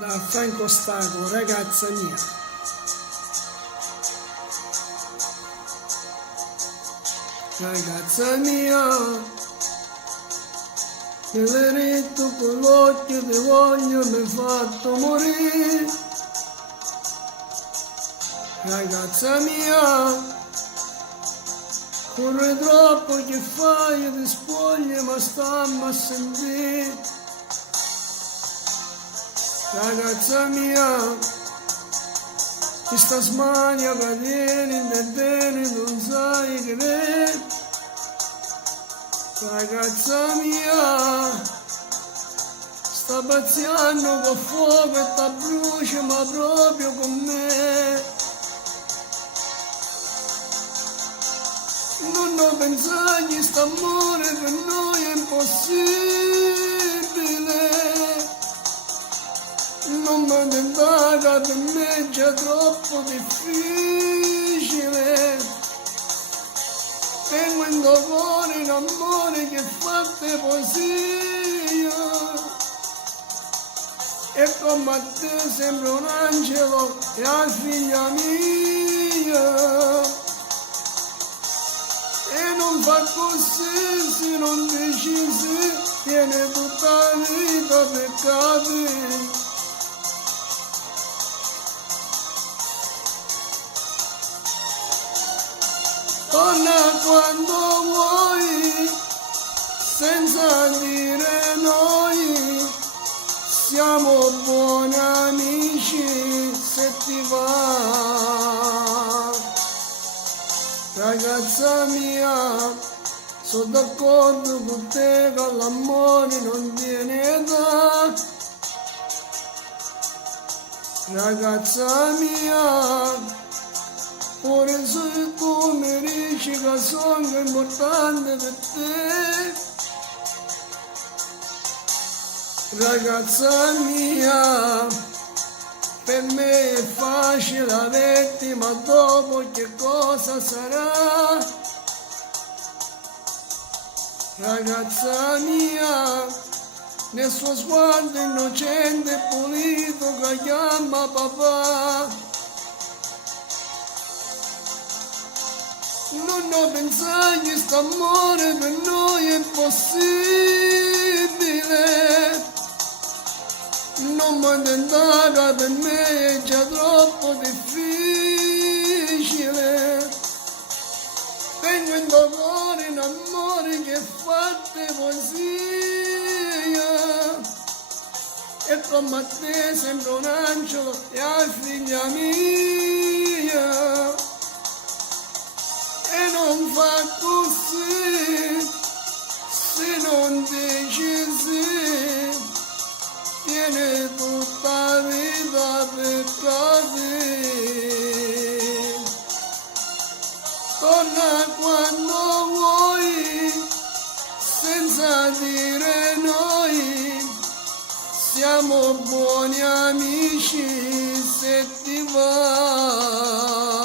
da Franco Stago, ragazza mia. Ragazza mia, nell'eretto con l'occhio di voglio mi hai fatto morire. Ragazza mia, corre troppo che fai di spoglie ma stammi a sentire. Ragazza mia, questa smania che vieni nel bene non sai che è. Ragazza mia, sta pazziando con fuoco e ti brucia ma proprio con me. Non ho pensato che st'amore per noi è impossibile. Non mi tentata per me è già troppo difficile. Tengo in cuore un amore che fatte poesia. E come a te sembra un angelo e la figlia mia. E non fa così se non dici sì, tiene tutta la vita per capire. Torna quando vuoi, senza dire noi, siamo buoni amici se ti va. Ragazza mia, sono d'accordo con te che l'amore non tiene età. Ragazza mia, ora se tu mi dici che sono importante per te. Ragazza mia, per me è facile averti, ma dopo che cosa sarà? Ragazza mia, nel suo sguardo innocente e pulito che chiama papà. Non ho pensato che st'amore per noi è impossibile. Non mi tentata per me è già troppo difficile. Tengo in cuore un amore che fatte poesia. E come a te sembra un angelo e la figlia mia. E non fa così se non dici sì, tiene tutta la vita per capire. Torna quando vuoi, senza dire noi, siamo buoni amici se ti va.